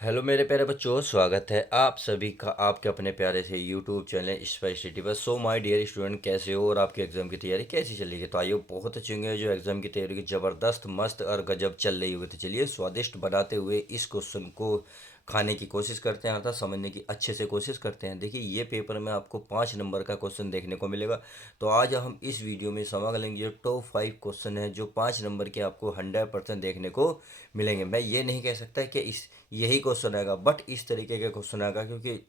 Hello मेरे प्यारे बच्चों, स्वागत है आप सभी का आपके अपने प्यारे से यूट्यूब चैनल स्पाइस सिटी पर। सो माय डियर स्टूडेंट, कैसे हो और आपके एग्जाम की तैयारी कैसी चल रही है? तो आइए, बहुत अच्छे होंगे जो एग्जाम की तैयारी की ज़बरदस्त मस्त और गजब चल रही हुई। तो चलिए स्वादिष्ट बनाते हुए इस क्वेश्चन को खाने की कोशिश करते हैं, अर्थात समझने की अच्छे से कोशिश करते हैं। देखिए, ये पेपर में आपको 5 नंबर का क्वेश्चन देखने को मिलेगा। तो आज हम इस वीडियो में समझ लेंगे टॉप 5 क्वेश्चन है जो 5 नंबर के आपको 100% देखने को मिलेंगे। मैं ये नहीं कह सकता कि इस यही क्वेश्चन आएगा, बट इस तरीके का क्वेश्चन आएगा, क्योंकि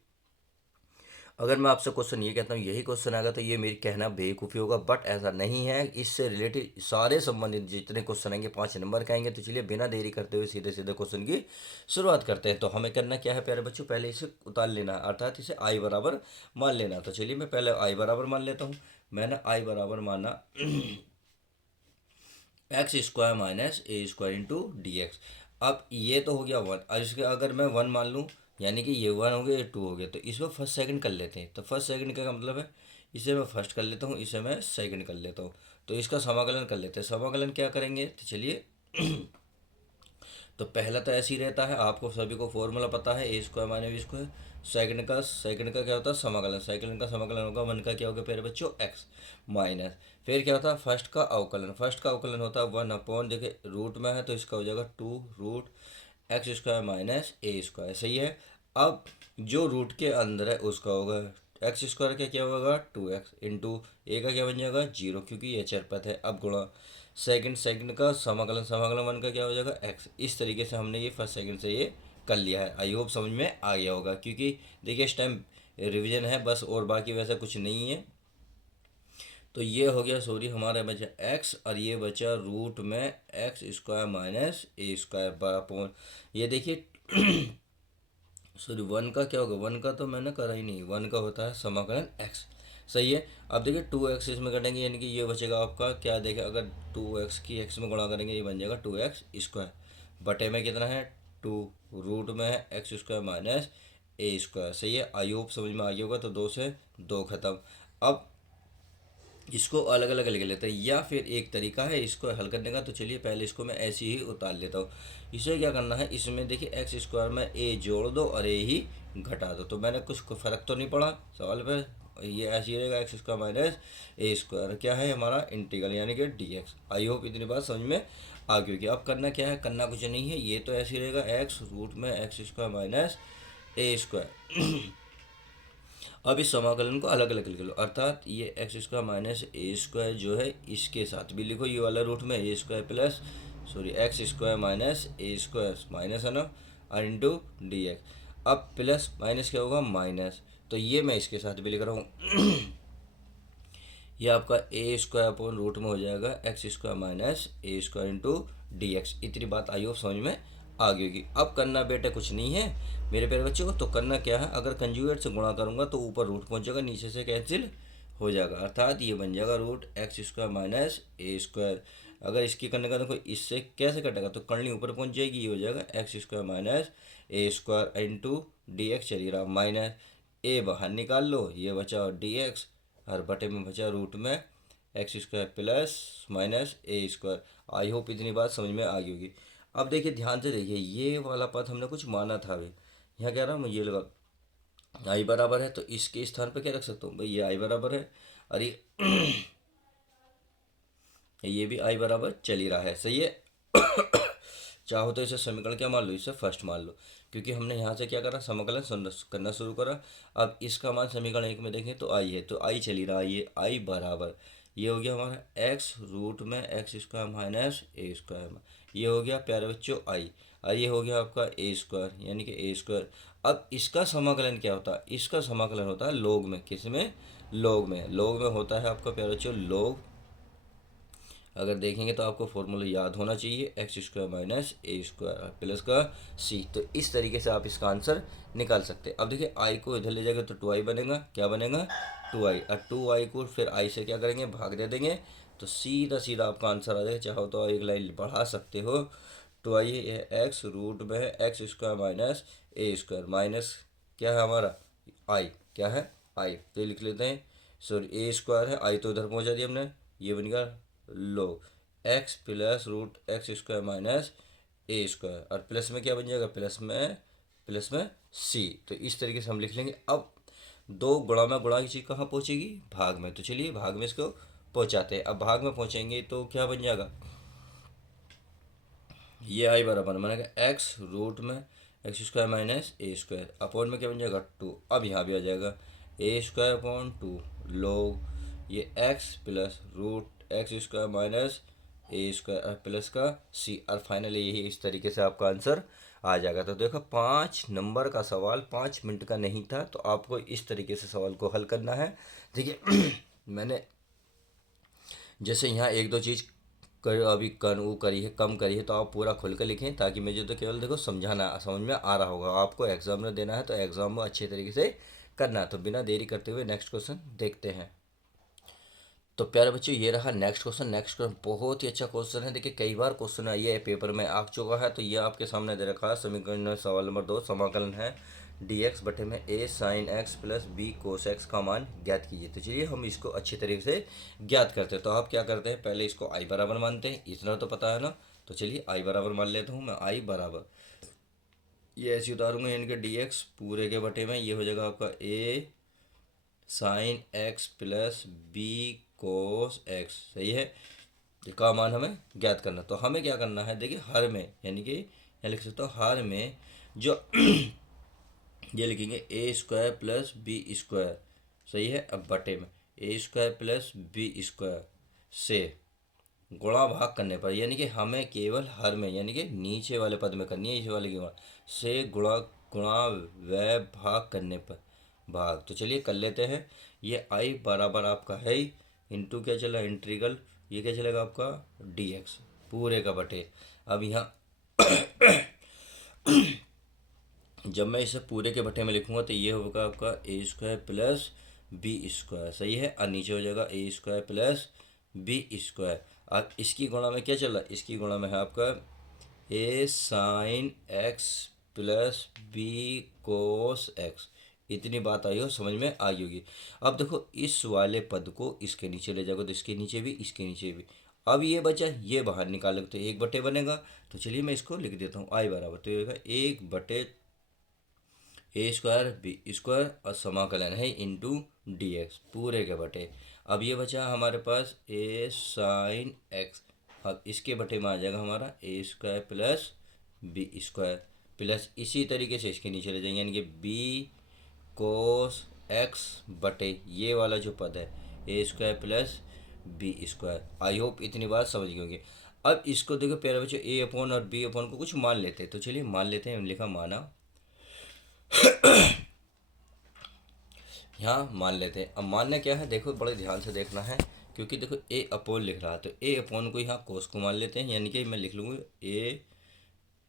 अगर मैं आपसे क्वेश्चन ये कहता हूँ यही क्वेश्चन आएगा तो ये मेरी कहना बेवकूफ़ी होगा। बट ऐसा नहीं है, इससे रिलेटेड सारे संबंधित जितने क्वेश्चन आएंगे 5 नंबर के आएंगे। तो चलिए बिना देरी करते हुए सीधे सीधे क्वेश्चन की शुरुआत करते हैं। तो हमें करना क्या है प्यारे बच्चों, पहले इसे उतार लेना, अर्थात इसे आई बराबर मान लेना। तो चलिए मैं पहले आई बराबर मान लेता हूँ। मैंने आई बराबर माना x square minus a square into d x. अब ये तो हो गया वन, और इसके अगर मैं वन मान लूँ, यानी कि ये वन हो गया ये टू हो गया, तो इसमें फर्स्ट सेकंड कर लेते हैं। तो फर्स्ट सेकंड का मतलब है इसे मैं फर्स्ट कर लेता हूँ, इसे मैं सेकंड कर लेता हूँ। तो इसका समाकलन कर लेते हैं। समाकलन क्या करेंगे, तो चलिए तो पहला तो ऐसे ही रहता है, आपको सभी को फॉर्मूला पता है, a square minus b square. Second का क्या होता है, समाकलन। सेकंड का समाकलन होगा वन का क्या होगा प्यारे बच्चों, एक्स माइनस। फिर क्या होता है, फर्स्ट का अवकलन। फर्स्ट का अवकलन होता है वन अपॉन, देखिए रूट में है तो इसका हो जाएगा two root x square minus a square. सही है। अब जो रूट के अंदर है उसका होगा एक्स स्क्वायर का क्या होगा, टू एक्स इंटू ए का क्या बन जाएगा, जीरो, क्योंकि ये चरपथ है। अब गुणा सेकंड का समाकलन, समाकलन वन का क्या हो जाएगा, एक्स। इस तरीके से हमने ये फर्स्ट सेकंड से ये कर लिया है। आई होप समझ में आ गया होगा, क्योंकि देखिए इस टाइम रिवीजन है बस, और बाकी वैसा कुछ नहीं है। तो ये हो गया, सॉरी, हमारा बचा एक्स, और ये बचा रूट में x square minus a square upon, ये देखिए सॉरी, वन का क्या होगा, वन का तो मैंने करा ही नहीं, वन का होता है समाकलन एक्स। सही है। अब देखिए टू एक्स इसमें कटेंगे, यानी कि ये बचेगा आपका क्या, देखें अगर टू एक्स की एक्स में गुणा करेंगे ये बन जाएगा टू एक्स स्क्वायर, बटे में कितना है टू, रूट में है x square minus a square. सही है। आई होप समझ में आ गया होगा। तो दो से दो खत्म। अब इसको अलग अलग लिख लेते हैं, या फिर एक तरीका है इसको हल करने का। तो चलिए पहले इसको मैं ऐसे ही उतार लेता हूँ। इसे क्या करना है, इसमें देखिए एक्स स्क्वायर में ए जोड़ दो और ए ही घटा दो। तो मैंने कुछ फ़र्क तो नहीं पड़ा सवाल पे, ये ऐसे ही रहेगा x square minus a square, क्या है हमारा इंटीग्रल, यानी कि डी एक्स। आई होप इतनी बात समझ में आ गई होगी। अब करना क्या है, करना कुछ नहीं है, ये तो ऐसे ही रहेगा एक्स रूट में x square minus a square. अब इस समाकलन को अलग अलग लिख लो, अर्थात ये x square minus a square जो है इसके साथ भी लिखो, ये वाला रूट में a square plus, sorry, x square minus a square minus है ना, और इंटू डी एक्स। अब प्लस माइनस क्या होगा, माइनस। तो ये मैं इसके साथ भी लिख रहा हूँ। ये आपका ए स्क्वायर अपॉन रूट में हो जाएगा x square minus a square into d x. इतनी बात आई हो समझ में आ गई होगी। अब करना बेटा कुछ नहीं है मेरे प्यारे बच्चों को, तो करना क्या है, अगर कंजुगेट से गुणा करूंगा तो ऊपर रूट पहुंच जाएगा, नीचे से कैंसिल हो जाएगा, अर्थात ये बन जाएगा root x square minus a square. अगर इसकी करने का देखो इससे कैसे कटेगा, तो करनी ऊपर पहुंच जाएगी, ये हो जाएगा x square minus a square into d x, चलिए रहा माइनस, ए बाहर निकाल लो, ये बचा डी एक्स, हर बटे में बचा रूट में x square plus minus a square. I hope इतनी बात समझ में आ गई होगी। अब देखिए ध्यान से देखिए, ये वाला पद हमने कुछ माना था अभी, यहाँ कह रहा हूँ मैं ये लगा आई बराबर है, तो इसके स्थान पर क्या रख सकता हूँ भाई, ये आई बराबर है, और ये भी आई बराबर चल ही रहा है। सही है। चाहो तो इसे समीकरण क्या मान लो, इसे फर्स्ट मान लो, क्योंकि हमने यहाँ से क्या करा, समाकलन करना शुरू करा। अब इसका मान समीकरण एक में देखें तो आई है, तो आई चली रहा है, ये आई बराबर, ये हो गया हमारा एक्स रूट में x square minus a square, ये हो गया प्यारे बच्चों आई, और ये हो गया आपका ए स्क्वायर, यानी कि ए स्क्वायर। अब इसका समाकलन क्या होता है, इसका समाकलन होता है लोग में, किस में, लोग में। लोग में होता है आपका प्यारे बच्चों लोग, अगर देखेंगे तो आपको फॉर्मूला याद होना चाहिए, x square minus a square plus का सी। तो इस तरीके से आप इसका आंसर निकाल सकते हैं। अब देखिए आई को इधर ले जाएगा तो टू आई बनेगा, क्या बनेगा, टू आई, और टू आई को फिर आई से क्या करेंगे, भाग दे देंगे, तो सीधा सीधा आपका आंसर आ जाएगा। चाहो तो एक लाइन बढ़ा सकते हो, टू आई है एक्स रूट में है x square minus a square, minus क्या है हमारा आई, क्या है आई, तो लिख लेते हैं, सॉरी ए स्क्वायर है, आई तो उधर पहुंचा दिया हमने, ये बन गया लो x plus root x square minus a square, और प्लस में क्या बन जाएगा, प्लस में प्लस में सी। तो इस तरीके से हम लिख लेंगे। अब दो गुणा में गुणा की चीज़ कहाँ पहुँचेगी, भाग में। तो चलिए भाग में इसको पहुँचाते हैं। अब भाग में पहुँचेंगे तो क्या बन जाएगा, ये आई बराबर बनेगा एक्स रूट में x square minus a square upon में क्या बन जाएगा 2। अब यहाँ भी आ जाएगा ए स्क्वायर अपॉन 2 लोग ये x plus root x square minus a square plus का सी। और फाइनली यही इस तरीके से आपका आंसर आ जाएगा। तो देखो 5 नंबर का सवाल 5 मिनट का नहीं था, तो आपको इस तरीके से सवाल को हल करना है। देखिए मैंने जैसे यहाँ एक दो चीज़ कर अभी कर वो करी है, कम करी है, तो आप पूरा खुल कर लिखें ताकि मुझे तो केवल देखो समझाना समझ में आ रहा होगा। आपको एग्जाम में देना है तो एग्जाम में अच्छे तरीके से करना है। तो बिना देरी करते हुए नेक्स्ट क्वेश्चन देखते हैं। तो प्यारे बच्चों ये रहा नेक्स्ट क्वेश्चन। नेक्स्ट क्वेश्चन बहुत ही अच्छा क्वेश्चन है। देखिए कई बार क्वेश्चन आइए पेपर में आ चुका है, तो ये आपके सामने दे रखा है। समीकरण सवाल नंबर 2 समाकलन है dx बटे में a sine x plus b cos x का मान ज्ञात कीजिए। तो चलिए हम इसको अच्छी तरीके से ज्ञात करते हैं। तो आप क्या करते हैं, पहले इसको i बराबर मानते हैं, इतना तो पता है ना। तो चलिए i बराबर मान लेता हूँ मैं। i बराबर ये ऐसे उतारूंगा, यानी कि dx पूरे के बटे में ये हो जाएगा आपका a sine x plus b cos x. सही है, का मान हमें ज्ञात करना। तो हमें क्या करना है, देखिए हर में, यानी कि यहाँ लिख सकता हूँ हर में जो ये लिखेंगे ए स्क्वायर प्लस बी स्क्वायर। सही है। अब बटे में a square plus b square से गुणा भाग करने पर, यानी कि हमें केवल हर में यानी कि नीचे वाले पद में करनी है, इस वाले की गुणा से गुणा गुणा व भाग करने पर भाग। तो चलिए कर लेते हैं। ये आई बराबर आपका है इंटू क्या चला इंटीग्रल, ये क्या चलेगा आपका डी एक्स पूरे का बटे। अब यहाँ जब मैं इसे पूरे के बटे में लिखूंगा तो ये होगा आपका ए स्क्वायर प्लस बी स्क्वायर। सही है। और नीचे हो जाएगा ए स्क्वायर प्लस बी स्क्वायर। अब इसकी गुणा में क्या चला, इसकी गुणा में है आपका a sine x plus b cos x. इतनी बात आई हो, समझ में आई होगी। अब देखो इस वाले पद को इसके नीचे ले जाओगे तो इसके नीचे भी इसके नीचे भी। अब ये बचा, ये बाहर निकालोगे तो एक बटे बनेगा। तो चलिए मैं इसको लिख देता हूँ आई बराबर, तो ये होगा एक बटे ए स्क्वायर बी स्क्वायर और समाकलन है इंटू डी एक्स पूरे के बटे। अब ये बचा हमारे पास ए साइन एक्स। अब इसके बटे में आ जाएगा हमारा a square plus b square plus इसी तरीके से इसके नीचे ले जाएंगे, यानी कि बी कोस एक्स बटे ये वाला जो पद है a square plus b square. I hope इतनी बात समझ गए होंगे। अब इसको देखो प्यारे बच्चों, ए अपॉन और बी अपॉन को कुछ मान लेते हैं। तो चलिए मान लेते हैं, लिखा माना यहाँ मान लेते हैं। अब मानना क्या है देखो, बड़े ध्यान से देखना है, क्योंकि देखो ए अपॉन लिख रहा है तो ए अपॉन को यहाँ कोस को मान लेते हैं, यानी कि मैं लिख लूँगा ए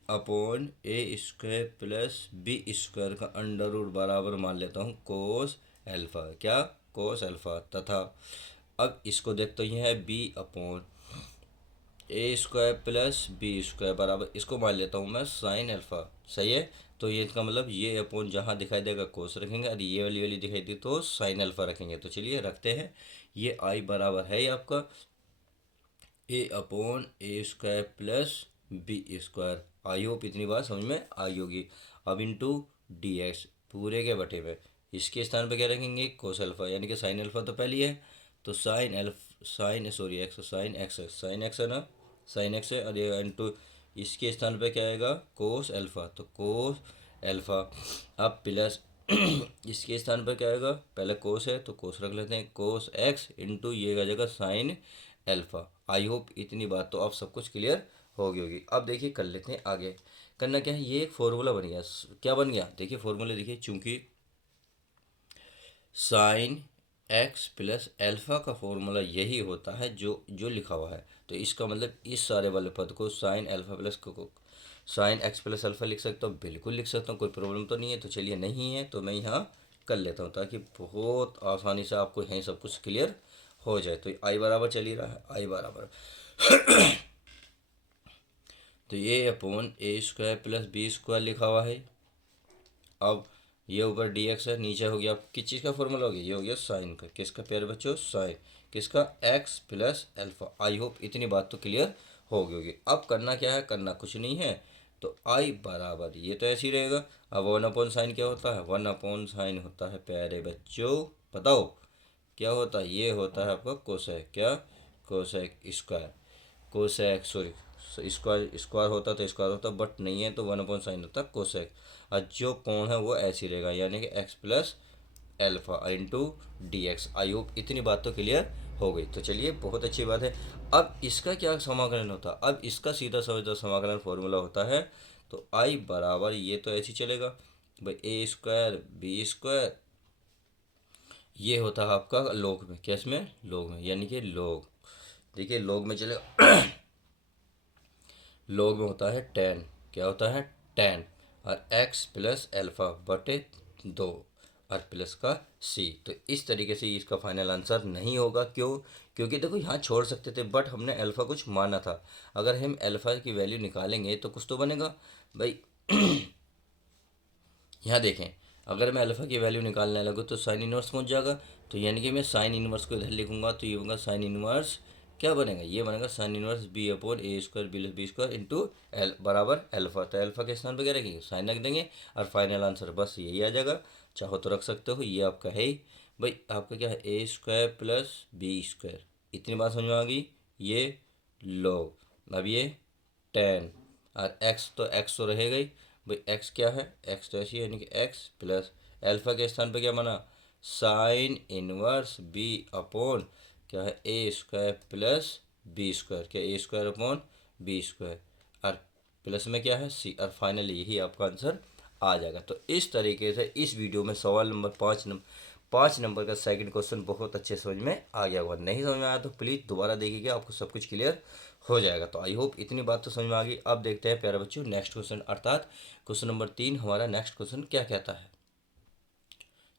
upon a square plus b square का अंडर रूट बराबर मान लेता हूँ कोस एल्फा। क्या, कोस एल्फा। तथा अब इसको देखते हैं, है B upon a square plus b square बराबर इसको मान लेता हूँ मैं साइन अल्फा। सही है। तो ये इसका मतलब ये अपोन जहाँ दिखाई देगा कोस रखेंगे और ये वाली दिखाई दी तो साइन अल्फा रखेंगे। तो चलिए रखते हैं। ये आई बराबर है आपका a upon a square plus b square. I hope इतनी बात समझ में आई होगी। अब इंटू डी एक्स पूरे के बटे में इसके स्थान पर क्या रखेंगे कोस अल्फा, यानी कि साइन अल्फा तो पहली है तो साइन एक्स है ना, साइन एक्स है। और ये इंटू इसके स्थान पे क्या आएगा कोस एल्फा, तो कोस एल्फा। अब प्लस इसके स्थान पर क्या आएगा, पहले कोस है तो कोस रख लेते हैं कोस एक्स इंटू ये आ जाएगा साइन एल्फा। आई होप इतनी बात तो आप सब कुछ क्लियर हो गई होगी। अब देखिए कर लेते हैं आगे। करना क्या है, ये एक फॉर्मूला बन गया। क्या बन गया देखिए फॉर्मूला, देखिए चूंकि साइन एक्स प्लस एल्फा का फॉर्मूला यही होता है जो जो लिखा हुआ है, तो इसका मतलब इस सारे वाले पद को साइन एल्फा प्लस को साइन एक्स प्लस अल्फा लिख सकता हूँ, बिल्कुल लिख सकता हूँ, कोई प्रॉब्लम तो नहीं है। तो चलिए नहीं है तो मैं यहाँ कर लेता हूँ ताकि बहुत आसानी से आपको यहीं सब कुछ क्लियर हो जाए। तो आई बराबर चल ही रहा है, आई बराबर तो ये upon a square plus b square लिखा हुआ है। अब ये ऊपर डी एक्स है, नीचे हो गया किस चीज़ का फॉर्मूला हो गया, ये हो गया साइन का। किसका प्यारे बच्चों, साइन किसका, एक्स प्लस एल्फा। आई होप इतनी बात तो क्लियर हो गई होगी। अब करना क्या है, करना कुछ नहीं है, तो आई बराबर ये तो ऐसे ही रहेगा। अब 1/sin क्या होता है? 1/sin होता है प्यारे बच्चों, बताओ क्या होता है? ये होता है आपका कोसेक, क्या? Cosec square. Cosec sorry, square square होता तो स्क्वायर होता, बट नहीं है तो 1/sin होता कोसेक। और जो कोण है वो ऐसे ही रहेगा, यानी कि x plus alpha into d x. आई होप इतनी बात तो क्लियर हो गई। तो चलिए बहुत अच्छी बात है। अब इसका क्या समाकलन होता है? अब इसका सीधा समझता समाकलन फॉर्मूला होता है। तो आई बराबर ये तो ऐसे ही चलेगा भाई, ए स्क्वायर बी स्क्वायर, ये होता है आपका लोग में, कैस में? लोग में, यानी कि लोग, देखिए लोग में चलेगा। लोग में होता है टेन, क्या होता है? टेन, और एक्स प्लस एल्फा बटे दो, और प्लस का सी। तो इस तरीके से इसका फाइनल आंसर नहीं होगा। क्यों? क्योंकि देखो यहाँ छोड़ सकते थे, बट हमने अल्फ़ा कुछ माना था। अगर हम अल्फ़ा की वैल्यू निकालेंगे तो कुछ तो बनेगा भाई। यहाँ देखें, अगर मैं अल्फ़ा की वैल्यू निकालने लगूँ तो साइन इनवर्स पहुँच जाएगा। तो यानी कि मैं साइन इनवर्स को इधर लिखूंगा तो ये होगा साइन इनवर्स, क्या बनेगा? ये बनेगा sine inverse b upon a square b square into l बराबर अल्फ़ा। तो अल्फ़ा के स्थान पर क्या रखेंगे? साइन रख देंगे, और फाइनल आंसर बस यही आ जाएगा। चाहो तो रख सकते हो, ये आपका है ही भाई। आपका क्या है? A square plus b square. इतनी बात समझ में आ गई? ये लोग, अब ये टेन, और एक्स तो रहेगा ही भाई। एक्स क्या है? एक्स तो ऐसी है, यानी कि एक्स प्लस अल्फा के स्थान पे क्या बना? साइन इनवर्स बी अपॉन क्या है? A square plus b square, क्या? ए स्क्वायर अपॉन बी स्क्वायर, और प्लस में क्या है? सी, और फाइनली यही आपका आंसर आ जाएगा। तो इस तरीके से इस वीडियो में सवाल नंबर 5 नंबर का सेकंड क्वेश्चन बहुत अच्छे समझ में आ गया होगा। नहीं समझ में आया तो प्लीज़ दोबारा देखिएगा, आपको सब कुछ क्लियर हो जाएगा। तो आई होप इतनी बात तो समझ में आ गई। अब देखते हैं प्यारे बच्चों नेक्स्ट क्वेश्चन, अर्थात क्वेश्चन नंबर 3। हमारा नेक्स्ट क्वेश्चन क्या कहता है?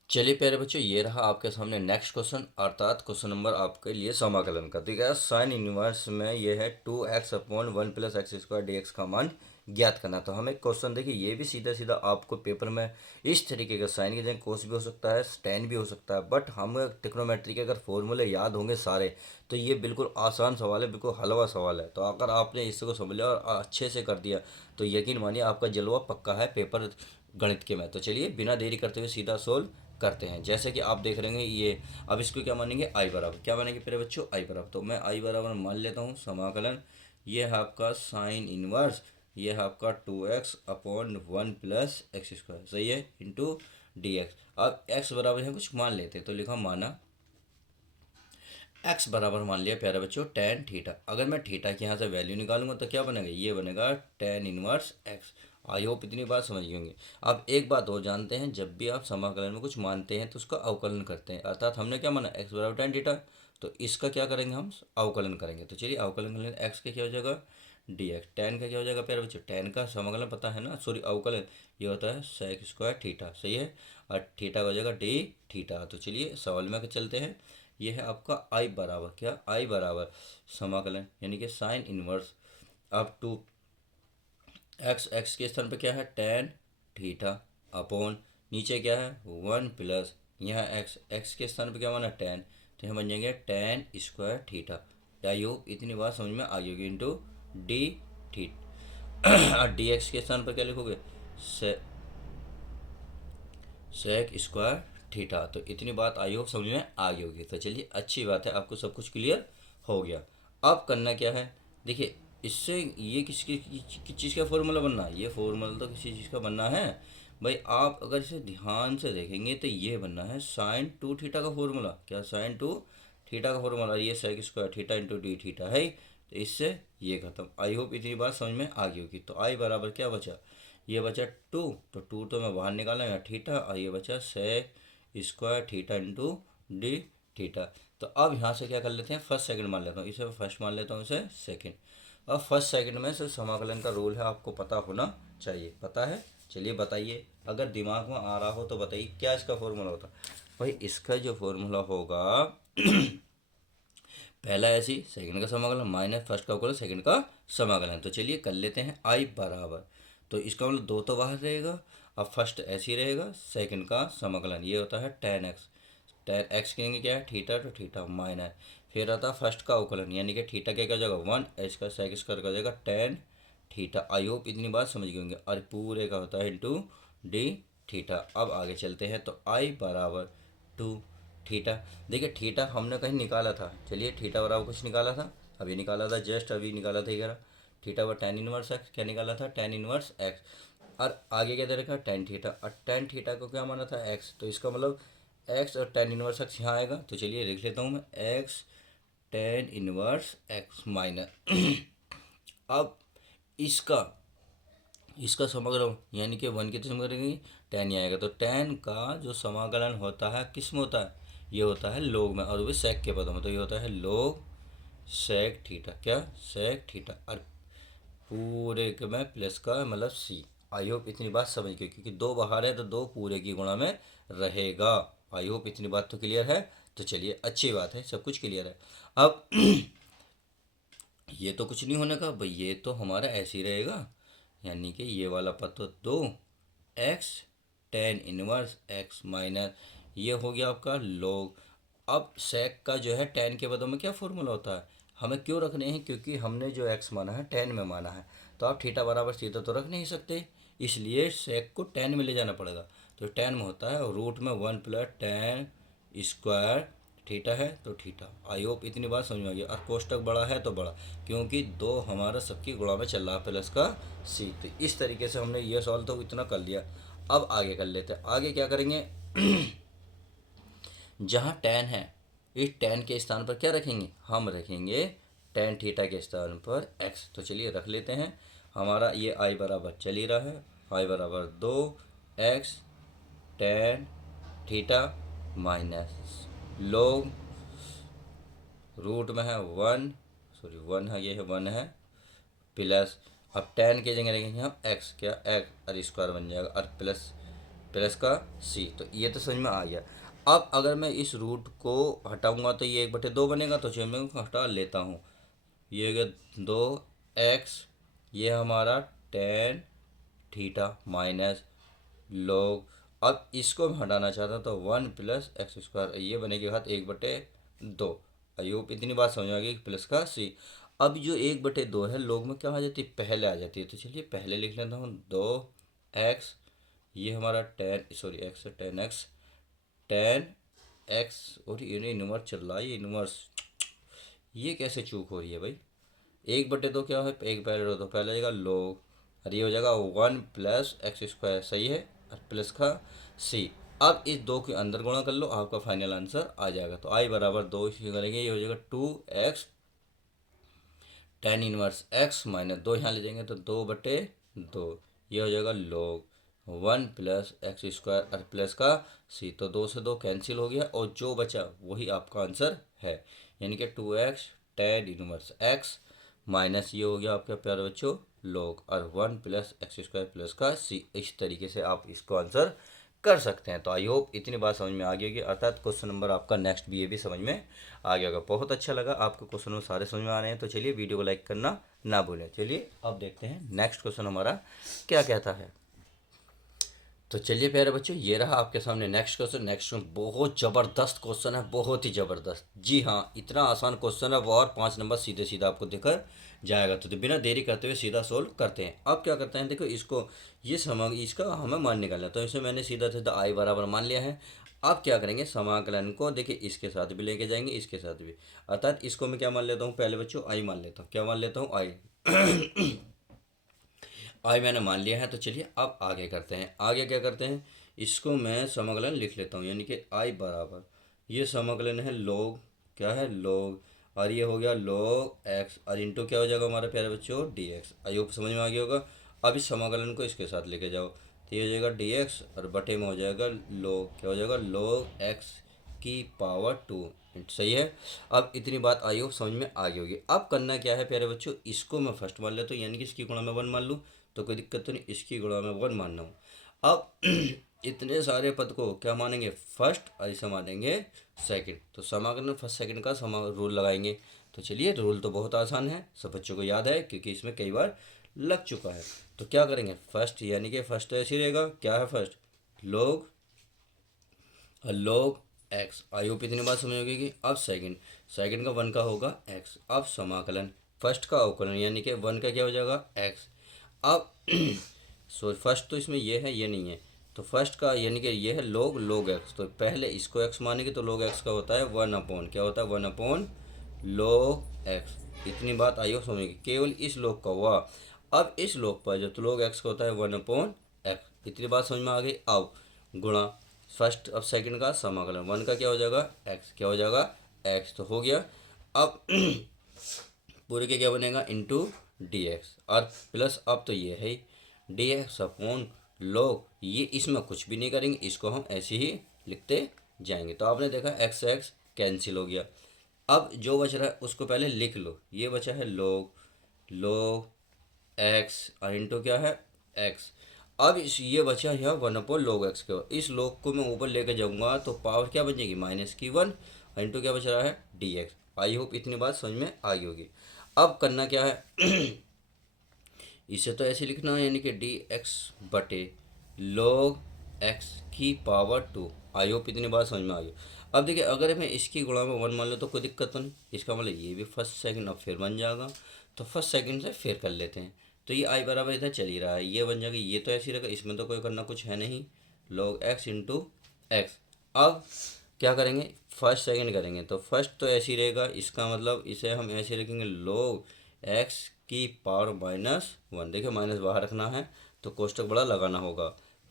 चलिए प्यारे बच्चों, ये रहा आपके सामने नेक्स्ट क्वेश्चन, अर्थात क्वेश्चन नंबर आपके लिए समाकलन का। ठीक है, साइन इनवर्स में ये है 2x upon 1 plus x square D x का मान ज्ञात करना। तो हमें क्वेश्चन देखिए, ये भी सीधा सीधा आपको पेपर में इस तरीके का साइन की जगह कोस भी हो सकता है, स्टैन भी हो सकता है, बट हम ट्रिग्नोमेट्री के अगर फॉर्मूले याद होंगे सारे तो ये बिल्कुल आसान सवाल है, बिल्कुल हलवा सवाल है। तो अगर आपने इसको समझ लिया और अच्छे से कर दिया तो यकीन मानिए आपका जलवा पक्का है पेपर गणित के में। तो चलिए बिना देरी करते हुए सीधा सोल्व करते हैं। जैसे कि आप देख रहे हैं ये, अब इसको क्या मानेंगे? आई बराबर, क्या मानेंगे मेरे बच्चों? आई बराबर। तो मैं आई बराबर मान लेता हूँ समाकलन, ये है आपका साइन इनवर्स, ये है आपका 2x upon 1 plus x square, सही है, इंटू डी एक्स। अब x बराबर है कुछ मान लेते, तो लिखा माना x बराबर मान लिया प्यारे बच्चों टेन थीटा। अगर मैं थीटा की यहाँ से वैल्यू निकालूंगा तो क्या बनेगा? ये बनेगा टेन इनवर्स x। आई होप इतनी बात समझ गई होंगी। अब एक बात और जानते हैं, जब भी आप समाकलन में कुछ मानते हैं तो उसका अवकलन करते हैं, अर्थात हमने क्या माना? x बराबर टेन थीटा, तो इसका क्या करेंगे? हम अवकलन करेंगे। तो चलिए अवकलन करेंगे, एक्स का क्या हो जाएगा? D x. टेन का क्या हो जाएगा प्यारे बच्चों? टेन का समाकलन पता है ना, सॉरी अवकलन, ये होता है सेक स्क्वायर थीटा, सही है, और थीटा का हो जाएगा डी थीटा। तो चलिए सवाल में चलते हैं। ये है आपका आई बराबर, क्या? आई बराबर समाकलन यानी कि साइन इनवर्स अब टू एक्स, एक्स के स्थान पे क्या है? टेन थीटा अपॉन नीचे क्या है? 1 प्लस यहाँ एक्स, एक्स के स्थान पे क्या बना? टेन, तो यहाँ बन जाएंगे टेन स्क्वायर थीटा। आई होप इतनी बात समझ में आ गई होगी, इंटू डी थीटा। और डी एक्स के स्थान पर क्या लिखोगे? से सेक स्क्वायर थीटा। तो इतनी बात आई होप समझ में आ गई होगी। तो चलिए अच्छी बात है, आपको सब कुछ क्लियर हो गया। अब करना क्या है? देखिए इससे ये किस चीज़ का फॉर्मूला बनना है? ये फॉर्मूला तो किसी चीज़ का बनना है भाई। आप अगर इसे ध्यान से देखेंगे तो ये बनना है साइन टू थीटा का फॉर्मूला, क्या? साइन टू थीटा का फॉर्मूला, ये sec square theta into d theta है। तो इससे ये खत्म। आई होप इतनी बात समझ में आ गई होगी। तो आई बराबर क्या बचा? ये बचा टू, तो टू तो मैं बाहर निकाला यहाँ थीटा, और ये बचा sec square theta into d theta. तो अब यहाँ से क्या कर लेते हैं? फर्स्ट सेकंड मान लेता हूँ, इसे फर्स्ट मान लेता हूँ, इसे सेकंड। अब फर्स्ट सेकंड में से समाकलन का रूल है, आपको पता होना चाहिए। पता है? चलिए बताइए, अगर दिमाग में आ रहा हो तो बताइए क्या इसका फॉर्मूला होता? भाई इसका जो फॉर्मूला होगा पहला ऐसी सेकंड का समाकलन माइनस फर्स्ट का अवकलन सेकंड का समाकलन। तो चलिए कर लेते हैं आई बराबर, तो इसका मतलब दो तो बाहर रहेगा, अब फर्स्ट ऐसे ही रहेगा, सेकंड का समाकलन ये होता है टेन एक्स। टेन एक्स कहेंगे क्या है? थीटा, तो थीटा माइनस, फिर आता है फर्स्ट का अवकलन यानी कि थीटा क्या क्या हो जाएगा? वन, एच का सेक स्क्वायर का हो जाएगा टेन थीटा। आई होप इतनी बात समझ गए होंगे। और पूरे का होता है इंटू डी थीटा। अब आगे चलते हैं तो आई बराबर टू थीटा। देखिए थीटा हमने कहीं निकाला था, चलिए थीटा बराबर कुछ निकाला था, अभी निकाला था, जस्ट अभी निकाला था। 11 थीटा पर टेन इनवर्स एक्स, क्या निकाला था, टेन इनवर्स एक्स। और आगे क्या दे रखा, टेन थीटा। और टेन थीटा को क्या माना था, एक्स, तो इसका मतलब एक्स और टेन इनवर्स एक्स यहाँ आएगा। तो चलिए लिख लेता हूँ मैं, x tan inverse x minus अब इसका इसका समाकलन यानी कि वन की तो समाकलन करेंगे, टेन ही आएगा। तो टेन का जो समाकलन होता है किस में होता है, ये होता है लोग में, और वो भी सेक के पदों में। तो ये होता है लोग सेक थीटा, क्या सेक थीटा। और पूरे के में प्लस का मतलब सी। आई होप इतनी बात समझ गई, क्योंकि दो बाहर है तो दो पूरे की गुणा में रहेगा। आई होप इतनी बात तो क्लियर है। तो चलिए अच्छी बात है, सब कुछ क्लियर है। अब ये तो कुछ नहीं होने का भाई, ये तो हमारा ऐसे ही रहेगा, यानी कि ये वाला पद तो दो x tan inverse x minus ये हो गया आपका लोग। अब सेक का जो है टेन के पदों में क्या फॉर्मूला होता है, हमें क्यों रखने हैं, क्योंकि हमने जो एक्स माना है टेन में माना है। तो आप थीटा बराबर सीधा तो रख नहीं सकते, इसलिए सेक को टेन में ले जाना पड़ेगा। तो टेन में होता है, और रूट में one plus ten square theta है तो थीटा। आई होप इतनी बात समझ में आ गई। और कोष्टक बड़ा है तो बड़ा, क्योंकि दो हमारा सबकी गुणा में चल रहा है प्लस का सी। तो इस तरीके से हमने ये सॉल्व तो इतना कर लिया। अब आगे कर लेते हैं, आगे क्या करेंगे जहाँ टेन है इस टेन के स्थान पर क्या रखेंगे, हम रखेंगे टेन थीटा के स्थान पर एक्स। तो चलिए रख लेते हैं। हमारा ये आई बराबर चल ही रहा है, आई बराबर दो x tan theta minus log root में है वन, सॉरी वन है, ये है वन है प्लस। अब टेन के जगह रखेंगे हम एक्स, क्या एक्स और स्क्वायर बन जाएगा, और प्लस प्लस का सी। तो ये तो समझ में आ गया। अब अगर मैं इस रूट को हटाऊंगा तो ये एक बटे दो बनेगा, तो चलिए मैं हटा लेता हूँ। ये हो गया दो एक्स, ये हमारा टेन थीटा माइनस लोग। अब इसको मैं हटाना चाहता हूँ तो वन प्लस एक्स स्क्वायर, ये बनेगी हाथ एक बटे दो। आई होप इतनी बात समझ आ गई, प्लस का सी। अब जो एक बटे दो है लोग में क्या आ जाती है, पहले आ जाती है। तो चलिए पहले लिख लेता हूँ दो एक्स, ये हमारा ten, sorry x ten x, ten x, और ये इनवर्स चल रहा है, ये इनवर्स, ये कैसे चूक हो रही है भाई। एक बटे दो क्या है, एक पहले दो तो पहले जाएगा लोग, और ये हो जाएगा वन प्लस एक्स स्क्वायर, सही है, और प्लस का सी। अब इस दो के अंदर गुणा कर लो, आपका फाइनल आंसर आ जाएगा। तो आई बराबर दो इसकी करेंगे, ये हो जाएगा two x tan inverse x minus दो यहाँ ले जाएंगे तो दो बटे दो, ये हो जाएगा लोग वन प्लस एक्स स्क्वायर और प्लस का सी। तो दो से दो कैंसिल हो गया, और जो बचा वही आपका आंसर है, यानी कि two x tan inverse x minus ये हो गया आपका प्यारे बच्चों लोग, और one plus x square plus का सी। इस तरीके से आप इसको आंसर कर सकते हैं। तो आई होप इतनी बात समझ में आ गई होगी, अर्थात क्वेश्चन नंबर आपका नेक्स्ट भी ये भी समझ में आ गया होगा। बहुत अच्छा लगा, आपको क्वेश्चन सारे समझ में आ रहे हैं। तो चलिए वीडियो को लाइक करना ना भूलें। चलिए अब देखते हैं नेक्स्ट क्वेश्चन हमारा क्या कहता है। तो चलिए प्यारे बच्चों, ये रहा आपके सामने नेक्स्ट क्वेश्चन। नेक्स्ट क्वेश्चन बहुत ज़बरदस्त क्वेश्चन है, बहुत ही ज़बरदस्त। जी हाँ, इतना आसान क्वेश्चन है वो, और 5 नंबर सीधे सीधा आपको देकर जाएगा। तो बिना देरी करते हुए सीधा सोल्व करते हैं। अब क्या करते हैं, देखो इसको, ये इसका हमें मान निकालना है। तो इसे मैंने सीधा सीधा आई बराबर मान लिया है। अब क्या करेंगे, समाकलन को देखिए इसके साथ भी लेके जाएंगे, इसके साथ भी, अर्थात इसको मैं क्या मान लेता हूँ, पहले बच्चों आई मान लेता हूँ। क्या मान लेता हूँ, आई आई मैंने मान लिया है। तो चलिए अब आगे करते हैं। आगे क्या करते हैं, इसको मैं समाकलन लिख लेता हूँ, यानी कि आई बराबर, ये समाकलन है लोग, क्या है लोग, और ये हो गया लोग एक्स, और इंटू क्या हो जाएगा हमारे प्यारे बच्चों डी एक्स। आई होप समझ में आ गया होगा। अब इस समाकलन को इसके साथ लेके जाओ, तो ये हो जाएगा डी एक्स, और बटे में हो जाएगा लोग, क्या हो जाएगा लोग एक्स की पावर टू। सही है। अब इतनी बात आई हो समझ में आ गई होगी। अब करना क्या है प्यारे बच्चों, इसको मैं फर्स्ट मान लेता हूँ, यानी कि इसकी गुणा में वन मान लूँ, तो कोई दिक्कत तो नहीं, इसकी गुणा में वन मानना हूँ। अब इतने सारे पद को क्या मानेंगे, फर्स्ट, और इसे मानेंगे सेकंड। तो समाकलन फर्स्ट सेकंड का रूल लगाएंगे। तो चलिए रूल तो बहुत आसान है, सब बच्चों को याद है, क्योंकि इसमें कई बार लग चुका है। तो क्या करेंगे, फर्स्ट, यानी कि फर्स्ट तो ऐसे ही रहेगा, क्या है फर्स्ट लोग, और लोग एक्स। आई होप इतनी बात समझ होगी कि अब सेकंड, सेकंड का वन का होगा एक्स। अब समाकलन फर्स्ट का अवकलन, यानी कि वन का क्या हो जाएगा एक्स, अब सो फर्स्ट तो इसमें ये है, ये नहीं है, तो फर्स्ट का यानी कि ये है log एक्स, तो पहले इसको एक्स मानेंगे तो log एक्स का होता है वन अपॉन, क्या होता है, वन अपॉन log एक्स। इतनी बात आई हो समझेगी, केवल इस log का हुआ। अब इस log पर जो तो log एक्स का होता है वन अपॉन एक्स, इतनी बात समझ में आ गई। अब गुणा फर्स्ट अब सेकंड का समाकलन, वन का क्या हो जाएगा एक्स, क्या हो जाएगा एक्स, तो हो गया। अब पूरे के क्या बनेगा इंटू डी एक्स, और प्लस अब तो ये है डी एक्स अपॉन log, ये इसमें कुछ भी नहीं करेंगे, इसको हम ऐसे ही लिखते जाएंगे। तो आपने देखा एक्स एक्स कैंसिल हो गया। अब जो बच रहा है उसको पहले लिख लो, ये बचा है log एक्स और इंटू क्या है एक्स। अब इस ये बचा यहाँ वन अपॉन log एक्स के, इस log को मैं ऊपर लेके जाऊंगा तो पावर क्या बन जाएगी माइनस की वन, और इंटू क्या बच रहा है डी एक्स। आई होप इतनी बात समझ में आ गई होगी। अब करना क्या है इसे तो ऐसे लिखना है, यानी कि डी एक्स बटे log एक्स की पावर टू। आई होप इतनी बात समझ में आ गई। अब देखिए अगर मैं इसकी गुणा में वन मान लो तो कोई दिक्कत तो नहीं, इसका मतलब ये भी फर्स्ट सेकंड अब फिर बन जाएगा, तो फर्स्ट सेकंड से फिर कर लेते हैं। तो ये आई बराबर इधर चल ही रहा है, ये बन जाएगा, ये तो ऐसे ही रहेगा, इसमें तो कोई करना कुछ है नहीं, log एक्स इंटू एक्स। अब क्या करेंगे फर्स्ट सेकंड करेंगे, तो फर्स्ट तो ऐसे ही रहेगा, इसका मतलब इसे हम ऐसे रखेंगे log एक्स की पावर माइनस वन। देखिए माइनस बाहर रखना है तो कोष्टक बड़ा लगाना होगा।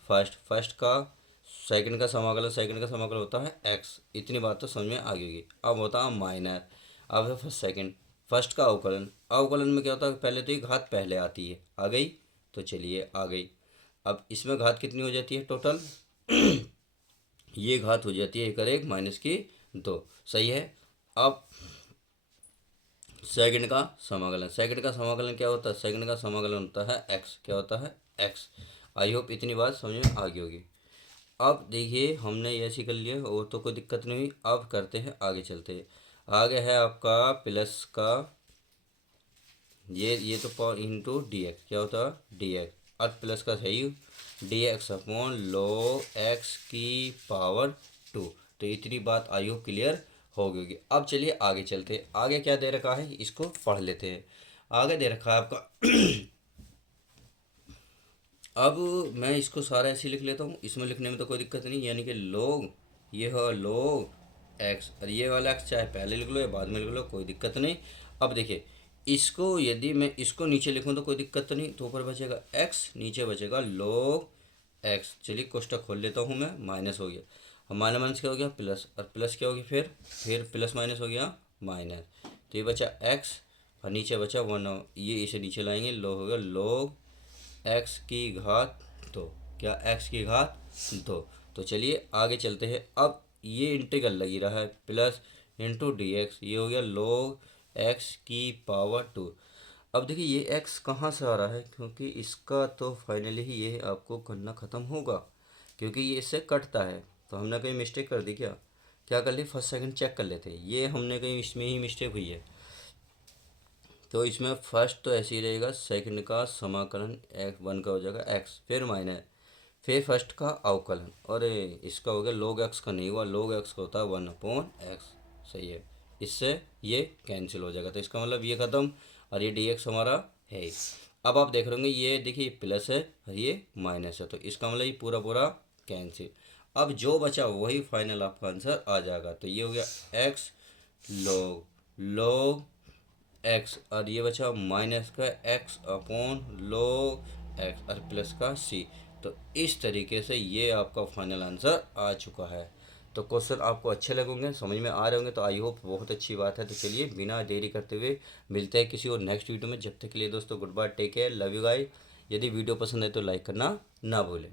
फर्स्ट का सेकंड का समाकलन होता है एक्स, इतनी बात तो समझ में आ गई होगी। अब होता है माइनस, अब है फर्स्ट सेकंड, फर्स्ट का अवकलन, अवकलन में क्या होता है पहले तो ये घात पहले आती है, आ गई, तो चलिए आ गई। अब इसमें घात कितनी हो जाती है टोटल ये घात हो जाती है एक और एक माइनस की दो, सही है। अब सेकंड का समाकलन क्या होता है, सेकंड का समाकलन होता है एक्स, क्या होता है एक्स। आई होप इतनी बात समझ में आ गई होगी। अब देखिए हमने ये ऐसे कर लिया और तो कोई दिक्कत नहीं हुई। अब करते हैं आगे, चलते हैं आगे है आपका प्लस का ये तो पावर इंटू डी एक्स, क्या होता है डी एक्स, और प्लस का सही D x upon log x की पावर टू। तो इतनी बात आई होप क्लियर हो गई होगी। अब चलिए आगे चलते हैं, आगे क्या दे रखा है इसको पढ़ लेते हैं। आगे दे रखा है आपका अब मैं इसको सारा ऐसे लिख लेता हूँ, इसमें लिखने में तो कोई दिक्कत नहीं, यानी कि log ये है log एक्स, और ये वाला एक्स चाहे पहले लिख लो या बाद में लिख लो कोई दिक्कत नहीं। अब देखिए इसको यदि मैं इसको नीचे लिखूँ तो कोई दिक्कत तो नहीं, तो ऊपर बचेगा एक्स, नीचे बचेगा log एक्स। चलिए कोष्टक खोल लेता हूँ मैं, माइनस हो गया, अब माइनस माइनस क्या हो गया प्लस, और प्लस क्या हो गया फिर प्लस माइनस हो गया माइनस, तो ये बचा एक्स और नीचे बचा वन, ये इसे नीचे लाएंगे, लो हो गया log एक्स की घात दो, क्या एक्स की घात दो। तो चलिए आगे चलते हैं। अब ये इंटीग्रल लगी रहा है प्लस इंटू डी एक्स, ये हो गया log एक्स की पावर टू। अब देखिए ये एक्स कहाँ से आ रहा है, क्योंकि इसका तो फाइनली ही ये आपको करना ख़त्म होगा, क्योंकि ये इससे कटता है। तो हमने कहीं मिस्टेक कर दी क्या, क्या कर ली फर्स्ट सेकंड चेक कर लेते हैं, ये हमने कहीं इसमें ही मिस्टेक हुई है। तो इसमें फर्स्ट तो ऐसे ही रहेगा, सेकंड का समाकलन एक्स वन का हो जाएगा एक्स, फिर माइनस, फिर फर्स्ट का अवकलन, और इसका हो गया log एक्स का नहीं हुआ, log एक्स का होता है वन अपॉन एक्स, सही है। इससे ये कैंसिल हो जाएगा, तो इसका मतलब ये ख़त्म, और ये डी एक्स हमारा है ही। अब आप देख रहे होंगे ये देखिए प्लस है और ये माइनस है, तो इसका मतलब ये पूरा पूरा कैंसिल। अब जो बचा वही फाइनल आपका आंसर आ जाएगा। तो ये हो गया एक्स log एक्स, और ये बचा माइनस का एक्स अपॉन log एक्स और प्लस का सी। तो इस तरीके से ये आपका फाइनल आंसर आ चुका है। तो क्वेश्चन आपको अच्छे लगेंगे, समझ में आ रहे होंगे, तो आई होप बहुत अच्छी बात है। तो चलिए बिना देरी करते हुए मिलते हैं किसी और नेक्स्ट वीडियो में, जब तक के लिए दोस्तों goodbye, take care, love you guys. यदि वीडियो पसंद है तो लाइक करना ना भूलें।